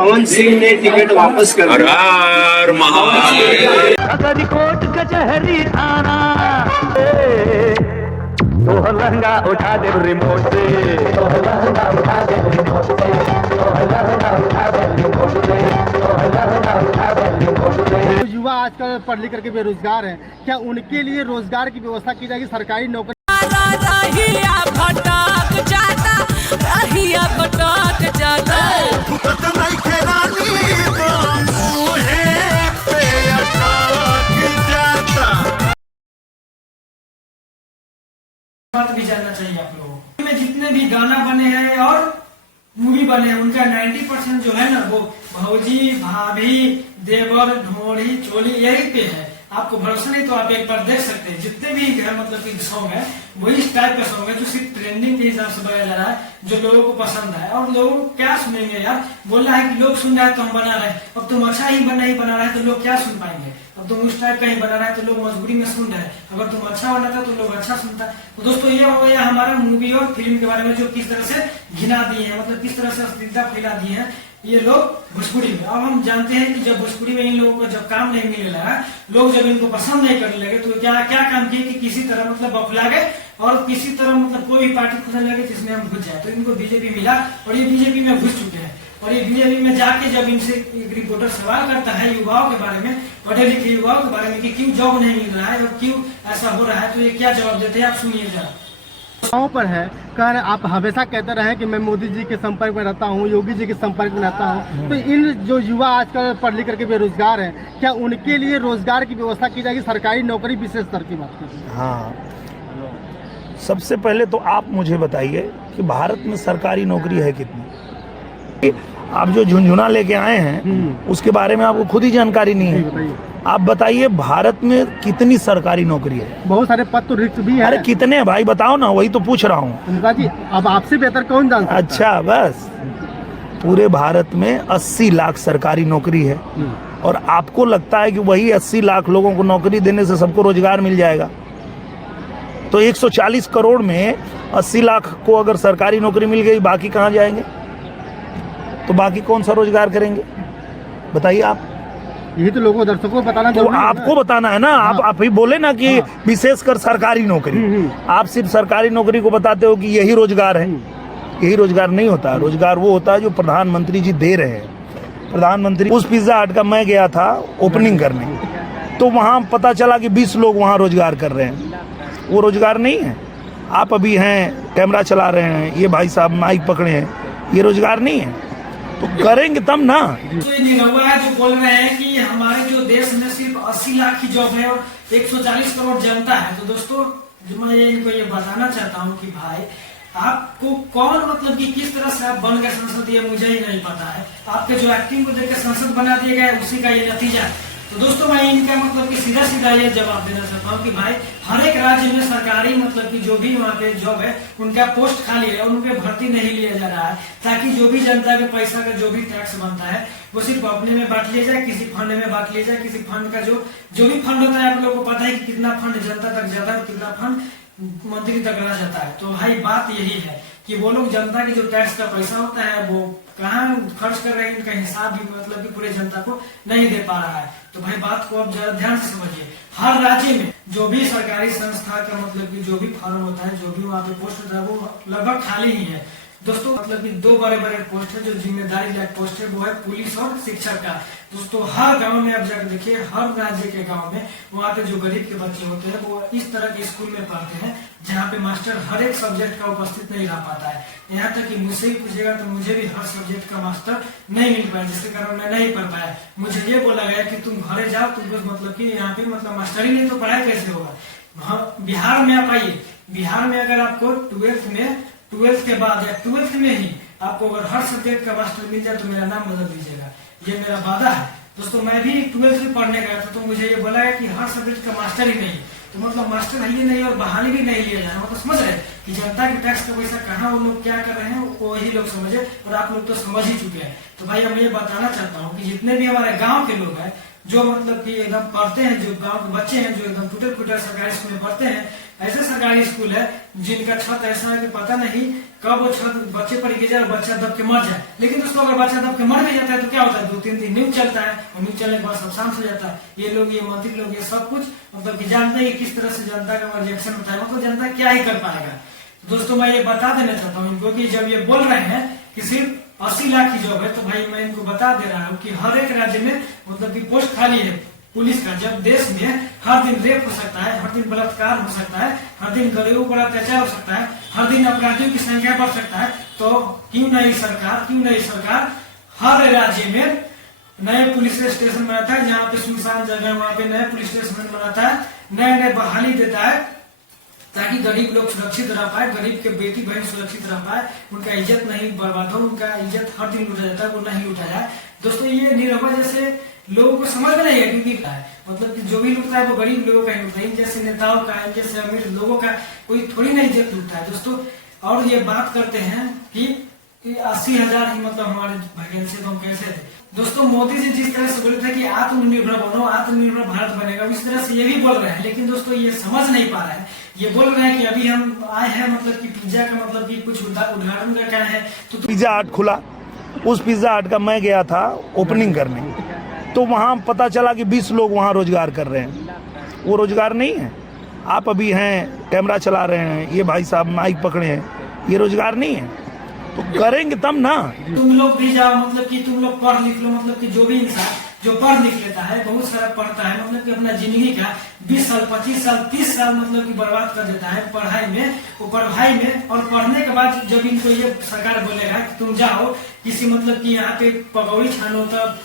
पवन सिंह ने टिकट वापस कर दिया। हर महादेव। अगर कोर्ट कचहरी थाना तो लहंगा उठा दे रिमोट से, तो लहंगा उठा दे रिमोट से, तो लहंगा उठा दे रिमोट से, तो लहंगा उठा दे रिमोट से। युवा आजकल पढ़ लिख करके बेरोजगार हैं, क्या उनके लिए रोजगार की व्यवस्था की जाएगी? सरकारी नौकरी बात भी जानना चाहिए आप लोगों में जितने भी गाना बने हैं और मूवी बने हैं उनका 90% जो है ना वो भौजी भाभी देवर ढोड़ी चोली यही पे है। आपको भरोसा नहीं तो आप एक बार देख सकते हैं जितने भी है मतलब कि सॉन्ग है वही इस टाइप का सॉन्ग है जो सिर्फ ट्रेंडिंग के हिसाब से बनाया जा रहा है, जो लोगों को पसंद है। और लोग क्या सुनेंगे यार, बोल रहा है कि लोग सुन रहा है तो हम बना रहे हैं। अब तुम अच्छा ही नहीं बना रहा है तो लोग क्या सुन पाएंगे? अब तुम उस टाइप का ही बना रहा है तो लोग मजबूरी में सुन रहे हैं। अगर तुम अच्छा बनाता तो लोग अच्छा सुनता। तो दोस्तों ये हो गया हमारा मूवी और फिल्म के बारे में जो किस तरह से घिना दिए हैं, मतलब किस तरह से अश्लीलता फैला दी है ये लोग भोजपुरी में। अब हम जानते हैं कि जब भोजपुरी में इन लोगों को जब काम नहीं मिलने लगा, लोग जब इनको पसंद नहीं करने लगे तो क्या क्या काम किए कि किसी तरह मतलब बफला गए और किसी तरह मतलब कोई भी पार्टी खुदने लगे जिसमें हम घुस जाए। तो इनको बीजेपी मिला और ये बीजेपी में घुस चुके हैं। और ये बीजेपी में जाके जब इनसे एक रिपोर्टर सवाल करता है युवाओं के बारे में, पढ़े लिखे युवाओं के बारे में कि क्यों जॉब नहीं मिल रहा है और क्यों ऐसा हो रहा है, तो ये क्या जवाब देते हैं आप सुनिए जरा। पर है कर आप हमेशा कहते रहे कि मैं मोदी जी के संपर्क में रहता हूं, योगी जी के संपर्क में रहता हूं, तो इन जो युवा आजकल पढ़ लिख करके बेरोजगार हैं, क्या उनके लिए रोजगार की व्यवस्था की जाएगी? सरकारी नौकरी विशेष स्तर की बात करें। हाँ, सबसे पहले तो आप मुझे बताइए कि भारत में सरकारी नौकरी है कितनी? आप जो झुंझुना लेके आए हैं उसके बारे में आपको खुद ही जानकारी नहीं है। आप बताइए भारत में कितनी सरकारी नौकरी है? बहुत सारे पद तो रिक्त भी है। अरे कितने हैं भाई बताओ ना, वही तो पूछ रहा हूँ जी। अब आपसे बेहतर कौन जानता है? अच्छा, बस पूरे भारत में 80 लाख सरकारी नौकरी है और आपको लगता है कि वही 80 लाख लोगों को नौकरी देने से सबको रोजगार मिल जाएगा? तो 140 करोड़ में 80 लाख को अगर सरकारी नौकरी मिल गई, बाकी कहाँ जाएंगे? तो बाकी कौन सा रोजगार करेंगे बताइए आप? यही तो लोगों को दर्शकों को बताना तो आपको बताना है ना। आप ही बोले ना कि विशेषकर सरकारी नौकरी। आप सिर्फ सरकारी नौकरी को बताते हो कि यही रोजगार है। यही रोजगार नहीं होता। रोजगार वो होता है जो प्रधानमंत्री जी दे रहे हैं। प्रधानमंत्री उस पिज्जा हट का मैं गया था ओपनिंग करने, तो वहाँ पता चला कि 20 लोग वहाँ रोजगार कर रहे हैं। वो रोजगार नहीं है। आप अभी हैं कैमरा चला रहे हैं, ये भाई साहब माइक पकड़े हैं, ये रोजगार नहीं है। तो करेंगे तब ना। तो ये निरहुआ है जो बोल रहे हैं कि हमारे जो देश में सिर्फ 80 लाख की जॉब है और 140 करोड़ जनता है। तो दोस्तों मैं इनको ये बताना चाहता हूँ कि भाई आपको कौन मतलब कि किस तरह से आप बन गए संसद ये मुझे ही नहीं पता है। आपके जो एक्टिंग को देखकर संसद बना दिया गया उसी का ये नतीजा है। तो दोस्तों मैं इनका मतलब कि सीधा सीधा ये जवाब देना चाहता हूँ कि भाई हर एक राज्य में सरकारी मतलब कि जो भी वहाँ पे जॉब है उनका पोस्ट खाली है और उनपे भर्ती नहीं लिया जा रहा है, ताकि जो भी जनता के पैसा का जो भी टैक्स बनता है वो सिर्फ अपने में बांट लिया जाए, किसी फंड में बांट लिया जाए। किसी फंड का जो भी फंड होता है आप लोगों को पता है कि कितना फंड जनता तक जाता है और कितना फंड मंत्री तक रह जाता है। तो भाई बात यही है कि वो लोग जनता की जो टैक्स का पैसा होता है वो कहाँ खर्च कर रहे हैं, इनका हिसाब भी मतलब कि पूरे जनता को नहीं दे पा रहा है। तो भाई बात को आप जरा ध्यान से समझिए। हर राज्य में जो भी सरकारी संस्था का मतलब कि जो भी फॉर्म होता है, जो भी वहाँ पे पोस्ट होता है वो लगभग खाली ही है दोस्तों। मतलब कि 2 बड़े पोस्ट है जो जिम्मेदारी लायक पोस्ट है, वो है पुलिस और शिक्षक का। दोस्तों हर गांव में आप जाकर देखिए, हर राज्य के गांव में वहाँ पे जो गरीब के बच्चे होते हैं वो इस तरह के स्कूल में पढ़ते हैं जहाँ पे मास्टर हर एक सब्जेक्ट का उपस्थित नहीं रह पाता है। यहाँ तक कि मुझसे ही पूछेगा तो मुझे भी हर सब्जेक्ट का मास्टर नहीं मिल पाया, जिसके कारण मैं नहीं पढ़ पाया। मुझे ये बोला गया कि तुम घरे जाओ, तुमको मतलब कि यहाँ पे मतलब मास्टर ही नहीं तो पढ़ाई कैसे होगा। वहाँ बिहार में आप आइए, बिहार में अगर आपको 12th के बाद या 12th में ही आपको अगर हर सब्जेक्ट का मास्टर मिल जाए तो मेरा नाम बदल दीजिएगा, ये मेरा वादा है। दोस्तों मैं भी 12th में पढ़ने गया था तो मुझे ये बोला है कि हर सब्जेक्ट का मास्टर ही नहीं, तो मतलब मास्टर है ही नहीं और बहाली भी नहीं लिया जाना। मतलब समझ रहे कि जनता के टैक्स का पैसा कहाँ वो लोग क्या कर रहे हैं वो वही लोग समझे, और आप लोग तो समझ ही चुके हैं। तो भाई मैं ये बताना चाहता हूँ कि जितने भी हमारे गाँव के लोग हैं जो मतलब कि एकदम पढ़ते हैं, जो गांव के बच्चे हैं जो एकदम टूटे फूटे सरकारी स्कूल में पढ़ते हैं, ऐसे सरकारी स्कूल है जिनका छत ऐसा है कि पता नहीं कब वो छत बच्चे पर गिर जाए और बच्चा दब के मर जाए। लेकिन दोस्तों अगर बच्चा दब के मर भी जाता है तो क्या होता है, 2-3 दिन न्यूज चलता है और न्यूज चलने के बाद सब शांत हो जाता है। ये लोग, ये मंत्री लोग, ये सब कुछ मतलब कि जानते हैं किस तरह से जनता का रिएक्शन होता है, मतलब जनता क्या ही कर पाएगा। दोस्तों मैं ये बता देना चाहता हूँ इनको कि जब ये बोल रहे हैं कि सिर्फ 80 लाख की जॉब है, तो भाई मैं इनको बता दे रहा हूँ कि हर एक राज्य में मतलब कि पोस्ट खाली है पुलिस का। जब देश में हर दिन रेप हो सकता है, हर दिन बलात्कार हो सकता है, हर दिन गरीबों पर अत्याचार हो सकता है, हर दिन अपराधियों की संख्या बढ़ सकता है, तो क्यों नहीं सरकार हर राज्य में नए पुलिस स्टेशन बनाता है, जहाँ पे सुनसान जगह वहाँ पे नए पुलिस स्टेशन बनाता है, नए बहाली देता है ताकि गरीब लोग सुरक्षित रह पाए, गरीब के बेटी बहन सुरक्षित रह पाए, उनका इज्जत नहीं बर्बाद हो, उनका इज्जत हर दिन लूटा जाता है, वो नहीं लूटा जाए। दोस्तों ये निरहुआ जैसे लोगों को समझ में नहीं है क्योंकि मतलब कि जो भी लूटता है वो गरीब लोगों का ही लूटता है, इन जैसे नेताओं का, इन जैसे अमीर लोगों का कोई थोड़ी ना इज्जत लूटता है दोस्तों। और ये बात करते हैं कि 80,000 ही मतलब हमारे वैकेंसी तो हम कैसे थे। दोस्तों मोदी जी जिस तरह से बोले थे कि आत्मनिर्भर बनो, आत्मनिर्भर भारत बनेगा, उस तरह से ये भी बोल रहे हैं, लेकिन दोस्तों ये समझ नहीं पा रहे हैं। ये बोल रहे हैं कि अभी हम आए हैं मतलब कि पिज्जा का मतलब कि कुछ उदाहरण का क्या है, तो पिज्जा हट खुला, उस पिज्जा हट का मैं गया था ओपनिंग करने, तो वहाँ पता चला कि 20 लोग वहाँ रोजगार कर रहे हैं। वो रोजगार नहीं है। आप अभी हैं कैमरा चला रहे हैं, ये भाई साहब माइक पकड़े हैं, ये रोजगार नहीं है। तो करेंगे तब ना। तुम लोग भी जाओ, मतलब कि तुम लोग पढ़ लिख लो, मतलब कि जो भी इंसान जो पढ़ लिख लेता है, बहुत सारा पढ़ता है, मतलब कि अपना जिंदगी का 20 साल 25 साल 30 साल मतलब कि बर्बाद कर देता है पढ़ाई में, वो पढ़ाई में। और पढ़ने के बाद जब इनको ये सरकार बोलेगा कि तुम जाओ किसी मतलब कि यहाँ पे पकौड़ी छानो, तब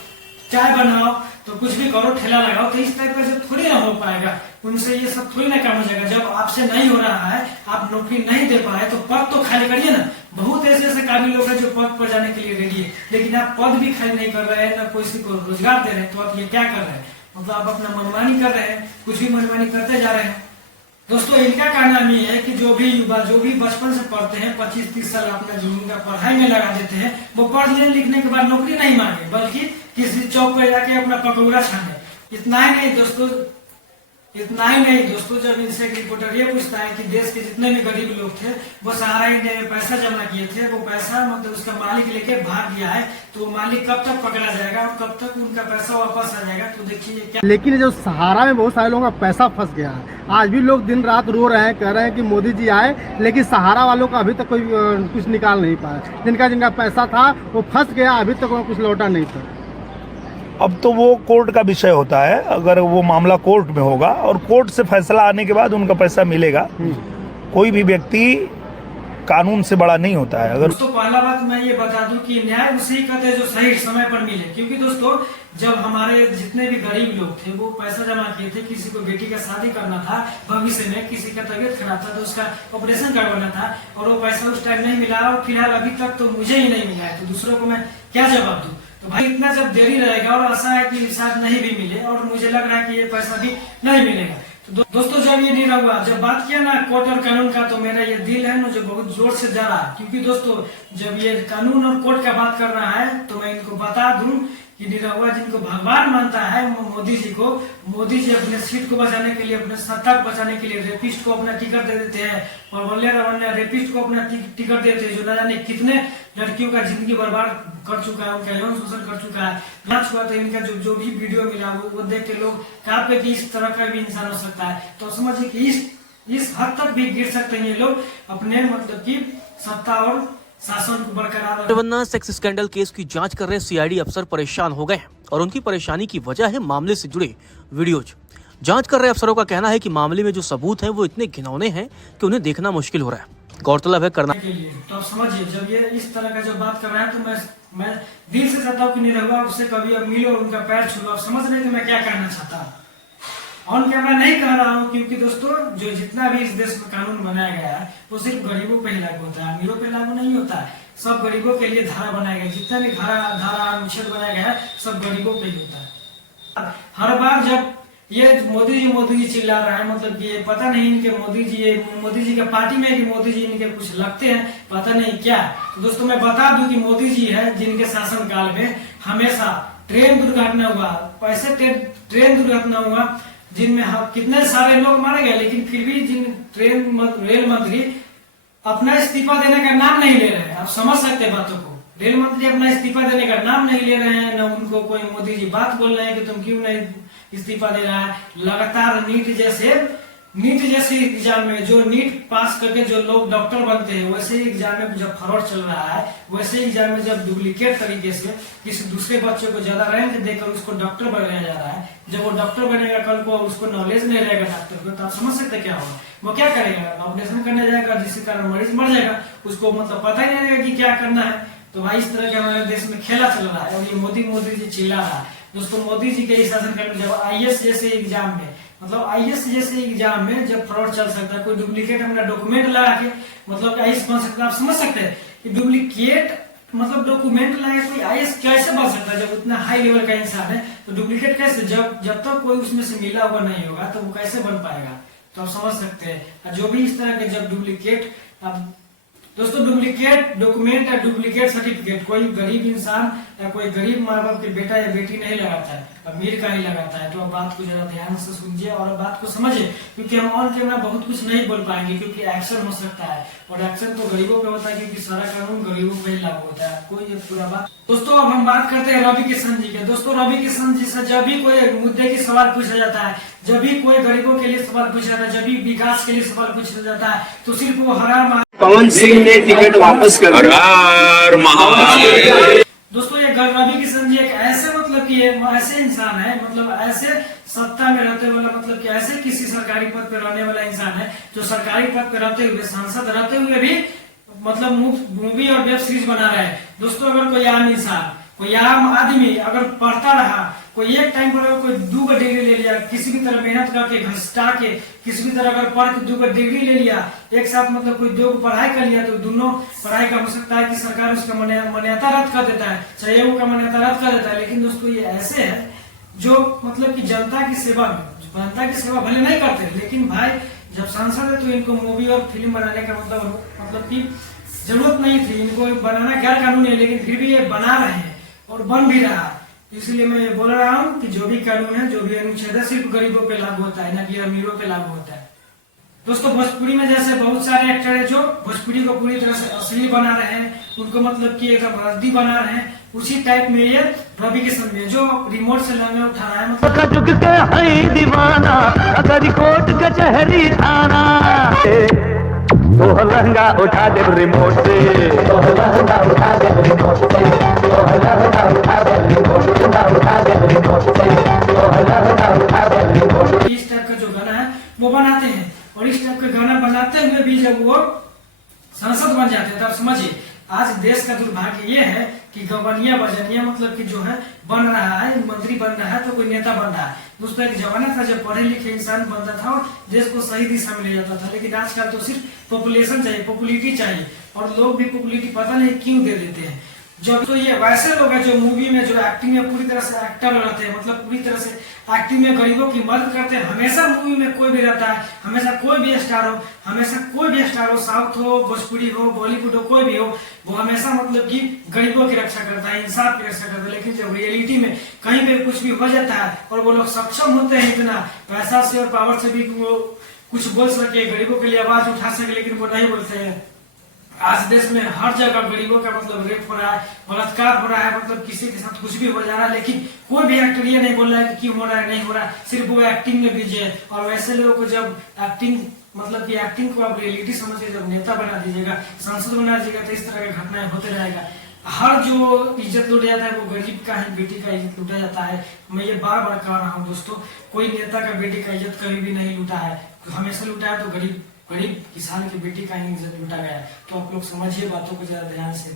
चाय बनाओ, तो कुछ भी करो, ठेला लगाओ, तो इस टाइप का जब थोड़ी ना हो पाएगा, उनसे ये सब थोड़ी ना काम हो जाएगा। जब आपसे नहीं हो रहा है, आप नौकरी नहीं दे पा रहे, तो पद तो खाली करिए ना। बहुत ऐसे काबिल लोग हैं जो पद पर जाने के लिए रेडी है, लेकिन आप पद भी खाली नहीं कर रहे हैं, ना किसी को रोजगार दे रहे हैं, तो आप ये क्या कर रहे हैं, मतलब आप अपना मनमानी कर रहे हैं, कुछ भी मनमानी करते जा रहे हैं। दोस्तों इनका कहना ये है कि जो भी युवा जो भी बचपन से पढ़ते हैं, 25-30 साल अपना जिंदगी का पढ़ाई में लगा देते हैं, वो पढ़ लिखने के बाद नौकरी नहीं मांगे, बल्कि किसी चौक पर जाके अपना पकौड़ा छाने। इतना ही नहीं दोस्तों, जब इनसे रिपोर्टर ये पूछता है कि देश के जितने भी गरीब लोग थे वो सहारा इंडिया में पैसा जमा किए थे, वो पैसा मतलब उसका मालिक लेके भाग गया है, तो मालिक कब तक पकड़ा जाएगा और कब तक उनका पैसा वापस आ जाएगा, तो देखिए क्या। लेकिन जो सहारा में बहुत सारे लोगों का पैसा फंस गया है, आज भी लोग दिन रात रो रहे हैं, कह रहे हैं कि मोदी जी आए, लेकिन सहारा वालों का अभी तक कोई कुछ निकाल नहीं पाया। जिनका पैसा था वो फंस गया, अभी तक कुछ लौटा नहीं था। अब तो वो कोर्ट का विषय होता है, अगर वो मामला कोर्ट में होगा और कोर्ट से फैसला आने के बाद उनका पैसा मिलेगा। कोई भी व्यक्ति कानून से बड़ा नहीं होता है। अगर दोस्तों पहला बात मैं ये बता दूं कि न्याय उसे कहते हैं जो सही समय पर मिले, क्योंकि दोस्तों जब हमारे जितने भी गरीब लोग थे वो पैसा जमा किए थे, किसी को बेटी का शादी करना था भविष्य में, किसी का तबीयत खराब था तो उसका ऑपरेशन करवाना था, और वो पैसा उस टाइम नहीं मिला, और फिलहाल अभी तक तो मुझे ही नहीं मिला है, तो दूसरों को मैं क्या जवाब दूं। तो भाई इतना जब देरी रहेगा और आशा है कि शायद नहीं भी मिले, और मुझे लग रहा है कि ये पैसा भी नहीं मिलेगा। तो दोस्तों जब ये नहीं रहा, जब बात किया ना कोर्ट और कानून का, तो मेरा ये दिल है ना जो बहुत जोर से जा रहा है, क्योंकि दोस्तों जब ये कानून और कोर्ट का बात कर रहा है तो मैं इनको बता दूं कि निरहुआ जिनको भगवान मानता है मोदी जी को, मोदी जी अपने सीट को बचाने के लिए, अपने सत्ता को बचाने के लिए रेपिस्ट को अपना टिकट दे देते हैं, और वल्ले रेपिस्ट को अपना टिकट देते हैं, जो न जाने कितने लड़कियों का जिंदगी बर्बाद कर चुका है, उनका यौन शोषण कर चुका है। जांच हुआ तो इनका जो भी वीडियो मिला वो देख के लोग काफी कि इस तरह का भी इंसान हो सकता है, तो समझिए कि इस हद तक भी गिर सकते हैं ये लोग अपने मतलब की सत्ता और शासन को बरकरार। वरना सेक्स स्कैंडल केस की जांच कर रहे सीआईडी अफसर परेशान हो गए और उनकी परेशानी की वजह है मामले से जुड़े वीडियोज। जांच कर रहे अफसरों का कहना है कि मामले में जो सबूत हैं वो इतने घिनौने हैं कि उन्हें देखना मुश्किल हो रहा है। गौरतलब है करना के लिए, तो आप समझिए जब ये इस तरह का जब बात कर रहा है तो मैं दिल से चाहता हूँ कि निरहुआ उससे कभी अब मिलो, उनका पैर छू लो। आप समझ रहे कि मैं क्या कहना चाहता हूँ। ऑन कैमरा नहीं कह रहा हूँ, क्योंकि दोस्तों जो जितना भी इस देश में कानून बनाया गया है वो सिर्फ गरीबों पे ही लागू होता है, अमीरों पे लागू नहीं होता है। सब गरीबों के लिए धारा बनाया गया, जितना भी धारा अनुच्छेद बनाया गया है सब गरीबों पे ही होता है। हर बार जब ये मोदी जी चिल्ला रहा है, मतलब कि ये पता नहीं इनके मोदी जी के पार्टी में कि मोदी जी इनके कुछ लगते हैं, पता नहीं क्या। तो दोस्तों मैं बता दूं कि मोदी जी है जिनके शासन काल में हमेशा ट्रेन दुर्घटना हुआ, पैसे ट्रेन दुर्घटना हुआ, जिनमें कितने सारे लोग मारे गए, लेकिन फिर भी जिन रेल मंत्री अपना इस्तीफा देने का नाम नहीं ले रहे हैं। आप समझ सकते हैं बातों को। रेल मंत्री अपना इस्तीफा देने का नाम नहीं ले रहे हैं, न उनको कोई मोदी जी बात बोल रहे हैं कि तुम क्यों नहीं इस्तीफा दे रहा है। लगातार नीट जैसे एग्जाम में जो नीट पास करके जो लोग डॉक्टर बनते हैं, वैसे ही एग्जाम में जब फ्रॉड चल रहा है, वैसे ही एग्जाम में जब डुप्लीकेट तरीके से किसी दूसरे बच्चे को ज्यादा रैंक देकर उसको डॉक्टर बनाया जा रहा है, जब वो डॉक्टर बनेगा कल को उसको नॉलेज नहीं रहेगा डॉक्टर को, तो आप समझ सकते क्या होगा। वो क्या करेगा, ऑपरेशन करने जाएगा जिसके कारण मरीज मर जाएगा, उसको मतलब पता ही नहीं रहेगा कि क्या करना है। तो भाई इस तरह के हमारे देश में खेला चल रहा है और ये मोदी जी चिल्ला रहा है। दोस्तों मोदी जी के शासनकाल में जब IAS जैसे एग्जाम में, मतलब IAS जैसे एग्जाम में जब फ्रॉड चल सकता है, कोई डुप्लीकेट अपना डॉक्यूमेंट लगा के मतलब IAS बन सकता है। आप समझ सकते हैं कि डुप्लीकेट मतलब डॉक्यूमेंट लगा कोई IAS कैसे बन सकता है, जब उतना हाई लेवल का इंसान है तो डुप्लीकेट कैसे, जब तक कोई उसमें से मिला हुआ नहीं होगा तो वो कैसे बन पाएगा। तो आप समझ सकते हैं जो भी इस तरह के जब डुप्लीकेट, अब दोस्तों डुप्लीकेट डॉक्यूमेंट या डुप्लीकेट सर्टिफिकेट कोई गरीब इंसान या कोई गरीब माँ बाप के बेटा या बेटी नहीं लगाता है, अमीर का ही लगाता है। तो अब बात को जरा ध्यान से सुनिए और बात को समझिए, क्योंकि हम ऑन कैमरा बहुत कुछ नहीं बोल पाएंगे, क्योंकि एक्शन हो सकता है और एक्शन तो गरीबों पे होता है, क्योंकि सारा कानून गरीबों पे ही लागू होता है। कोई ये पूरा बात। दोस्तों अब हम बात करते हैं रवि किशन जी के। दोस्तों रवि किशन जी से जब भी कोई मुद्दे की सवाल पूछा जाता है, जब भी कोई गरीबों के लिए सवाल पूछा जाता है, जब भी विकास के लिए सवाल पूछा जाता है, तो सिर्फ वो हर पवन सिंह ने टिकट वापस कर हर दिया। हर महादेव। दोस्तों ये रवि किशन जी एक ऐसे मतलब कि ऐसे इंसान है, मतलब ऐसे सत्ता में रहते हुए, मतलब कि ऐसे किसी सरकारी पद पर रहने वाला इंसान है जो सरकारी पद पर रहते हुए, सांसद रहते हुए भी मतलब मूवी और वेब सीरीज बना रहे हैं। दोस्तों अगर कोई आम इंसान, कोई आम आदमी अगर पढ़ता रहा, कोई एक टाइम पर कोई 2 डिग्री ले लिया, किसी भी तरह मेहनत करके घसटा के किसी भी तरह अगर पढ़ के 2 डिग्री ले लिया एक साथ, मतलब कोई 2 पढ़ाई कर लिया, तो दोनों पढ़ाई का हो सकता है कि सरकार उसका मान्यता रद्द कर देता है, सहयोग का मान्यता रद्द कर देता है। लेकिन दोस्तों ये ऐसे है जो मतलब कि जनता की सेवा भले नहीं करते, लेकिन भाई जब सांसद है तो इनको मूवी और फिल्म बनाने का मतलब की जरूरत नहीं थी, इनको बनाना गैर कानूनी है, लेकिन फिर भी ये बना रहे हैं और बन भी रहा है। इसलिए मैं ये बोल रहा हूँ कि जो भी कानून है, जो भी अनुच्छेद है, सिर्फ गरीबों पे लागू होता है, न कि अमीरों पे लागू होता है। दोस्तों भोजपुरी में जैसे बहुत सारे एक्टर है जो भोजपुरी को पूरी तरह से असली बना रहे हैं, उनको मतलब कि एकदम रद्दी बना रहे हैं, उसी टाइप में ये रवि किशन में जो रिमोट से लहंगा उठा रहा है, मतलब जुग के है दीवाना अगर कोर्ट कचहरी थाना तो लहंगा उठा दे रिमोट से, तो लहंगा उठा दे रिमोट से, तो लहंगा उठा दे रिमोट से, उठा दे रिमोट से, तो लहंगा उठा दे रिमोट से। इस टाइप का जो गाना है वो बनाते हैं, और इस टाइप का गाना बनाते हुए भी जब वो सांसद बन जाते हैं, तब समझिए आज देश का दुर्भाग्य ये है कि गवनिया बजनिया मतलब कि जो है बन रहा है, मंत्री बन रहा है तो कोई नेता बन रहा है। दोस्तों एक जमाना था जब पढ़े लिखे इंसान बनता था और देश को सही दिशा में ले जाता था, लेकिन आजकल तो सिर्फ पॉपुलेशन चाहिए, पॉपुलिटी चाहिए, और लोग भी पॉपुलिटी पता नहीं क्यों दे देते हैं। जब तो ये वैसे लोग हैं जो मूवी में जो एक्टिंग में पूरी तरह से एक्टर रहते हैं, मतलब पूरी तरह से एक्टिंग में गरीबों की मदद करते हैं। हमेशा मूवी में कोई भी रहता है, हमेशा कोई भी स्टार हो, हमेशा कोई भी स्टार हो, साउथ हो, भोजपुरी हो, बॉलीवुड हो, कोई भी हो, वो हमेशा मतलब कि गरीबों की रक्षा करता है, इंसाफ की रक्षा करता है। लेकिन जब रियलिटी में कहीं पे कुछ भी हो जाता है और वो लोग सक्षम होते हैं इतना पैसा से और पावर से भी वो कुछ बोल सके, गरीबों के लिए आवाज उठा सके, लेकिन वो नहीं बोलते हैं। आज देश में हर जगह गरीबों का मतलब रेप हो रहा है, बलात्कार हो रहा है, मतलब किसी के साथ कुछ भी हो जा रहा है, लेकिन कोई भी एक्टर ये नहीं बोल रहा है कि क्यों हो रहा है, नहीं हो रहा है, सिर्फ वो एक्टिंग में बिजी है। और वैसे लोगों को जब एक्टिंग मतलब कि एक्टिंग को आप रियलिटी समझ के जब नेता बना दीजिएगा, सांसद बना दीजिएगा, तो इस तरह की घटनाएं होते रहेगा। हर जो इज्जत लूटा जाता है वो गरीब का ही बेटी का इज्जत लूटा जाता है। मैं ये बार बार कह रहा हूँ दोस्तों, कोई नेता का बेटी का इज्जत कभी भी नहीं लूटा है, हमेशा लूटा है तो गरीब किसान की बेटी का ही इज्जत लूटा गया। तो आप लोग समझिए बातों को ज्यादा ध्यान से।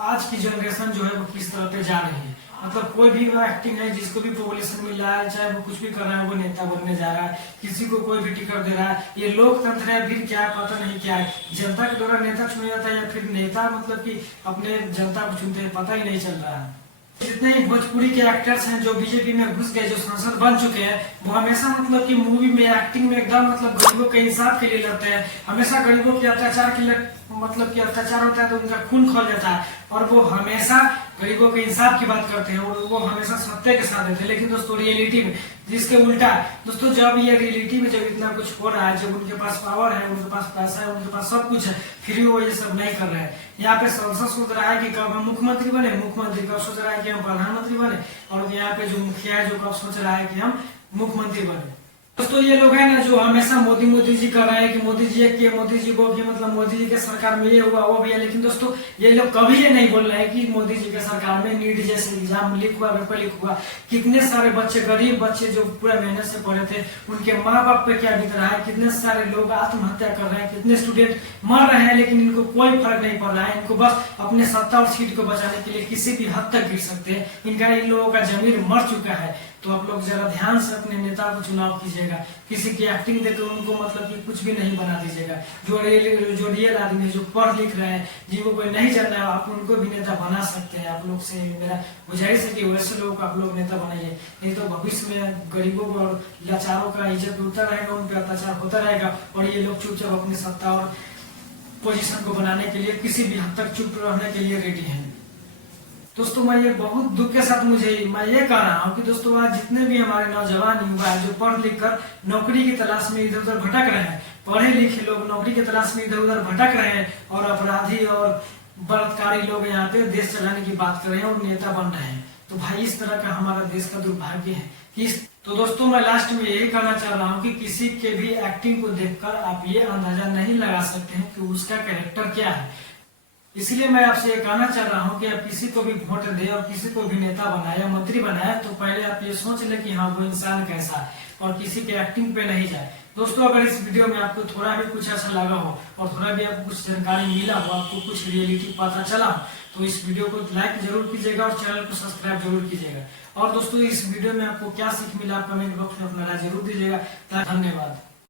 आज की जनरेशन जो है वो किस तरह पे जा रही है, मतलब कोई भी एक्टिंग है, जिसको भी पॉपुलेशन मिल रहा है, चाहे वो कुछ भी कर रहा है, वो नेता बनने जा रहा है, किसी को कोई भी टिकट दे रहा है। ये लोकतंत्र है, फिर क्या पता नहीं क्या है, जनता के द्वारा नेता चुना जाता है या फिर नेता मतलब कि अपने जनता को चुनते हैं, पता ही नहीं चल रहा है। जितने ही भोजपुरी के एक्टर्स हैं जो बीजेपी में घुस गए, जो सांसद बन चुके हैं, वो हमेशा मतलब कि मूवी में एक्टिंग में एकदम मतलब गरीबों के इंसाफ के लिए लड़ते हैं, हमेशा गरीबों के अत्याचार के लिए मतलब कि अत्याचार होता है तो उनका खून खोल जाता है, और वो हमेशा गरीबों के इंसाफ की बात करते हैं और वो हमेशा सत्य के साथ देते हैं। लेकिन दोस्तों रियलिटी में जिसके उल्टा है दोस्तों, जब ये रियलिटी में जब इतना कुछ हो रहा है, जब उनके पास पावर है, उनके पास पैसा है, उनके पास सब कुछ है, फिर भी वो ये सब नहीं कर रहे हैं। यहाँ पे संसद सोच रहा है कि कब हम मुख्यमंत्री बने, मुख्यमंत्री कब सोच रहा है कि हम प्रधानमंत्री बने, और यहाँ पे जो मुखिया है जो कब सोच रहा है कि हम मुख्यमंत्री बने। दोस्तों ये लोग है ना जो हमेशा मोदी जी कर रहे हैं कि मोदी जी ये मोदी जी वो, मतलब मोदी जी के सरकार में ये हुआ वो भी है। लेकिन दोस्तों ये लोग कभी ये नहीं बोल रहे हैं कि मोदी जी के सरकार में नीट जैसे एग्जाम लीक हुआ, पेपर लीक हुआ, कितने सारे बच्चे, गरीब बच्चे जो पूरा मेहनत से पढ़े थे, उनके माँ बाप पे क्या बीत रहा है, कितने सारे लोग आत्महत्या कर रहे हैं, कितने स्टूडेंट मर रहे हैं, लेकिन इनको कोई फर्क नहीं पड़ रहा है। इनको बस अपने सत्ता और सीट को बचाने के लिए किसी भी हद तक गिर सकते हैं। इन लोगों का जमीर मर चुका है। तो आप लोग जरा ध्यान से अपने नेता को चुनाव कीजिएगा, किसी की एक्टिंग देकर उनको मतलब कि कुछ भी नहीं बना दीजिएगा। जो रियल आदमी है, जो पढ़ लिख रहे हैं, जिनको कोई नहीं जानना है, आप उनको भी नेता बना सकते हैं। आप लोग से मेरा गुजारिश है कि वैसे लोगों को आप लोग नेता बनाइए, नहीं तो भविष्य में गरीबों को और लाचारों का इज्जत उठता रहेगा, उन पर अत्याचार होता रहेगा और ये लोग चुपचाप अपनी सत्ता और पोजीशन को बनाने के लिए किसी भी हद तक चुप रहने के लिए रेडी है। दोस्तों मैं ये बहुत दुख के साथ मैं ये कह रहा हूँ कि दोस्तों आज जितने भी हमारे नौजवान युवा है जो पढ़ लिख कर नौकरी की तलाश में इधर उधर भटक रहे हैं, पढ़े लिखे लोग नौकरी की तलाश में इधर उधर भटक रहे हैं और अपराधी और बलात्कारी लोग यहाँ पे देश चलाने की बात कर रहे हैं और नेता बन रहे हैं, तो भाई इस तरह का हमारा देश का दुर्भाग्य है कि तो दोस्तों मैं लास्ट में यही कहना चाह रहा हूँ कि किसी के भी एक्टिंग को देखकर आप ये अंदाजा नहीं लगा सकते हैं कि उसका कैरेक्टर क्या है। इसलिए मैं आपसे ये कहना चाह रहा हूँ कि आप किसी को भी वोट दे और किसी को भी नेता बनाया, मंत्री बनाया, तो पहले आप ये सोच लें कि हाँ वो इंसान कैसा है और किसी के एक्टिंग पे नहीं जाए। दोस्तों अगर इस वीडियो में आपको थोड़ा भी कुछ अच्छा लगा हो और थोड़ा भी आपको कुछ जानकारी मिला हो, आपको कुछ रियलिटी पता चला हो, तो इस वीडियो को लाइक जरूर कीजिएगा और चैनल को सब्सक्राइब जरूर कीजिएगा। और दोस्तों इस वीडियो में आपको क्या सीख मिला, आप कमेंट बॉक्स में अपना राय जरूर दीजिएगा। धन्यवाद।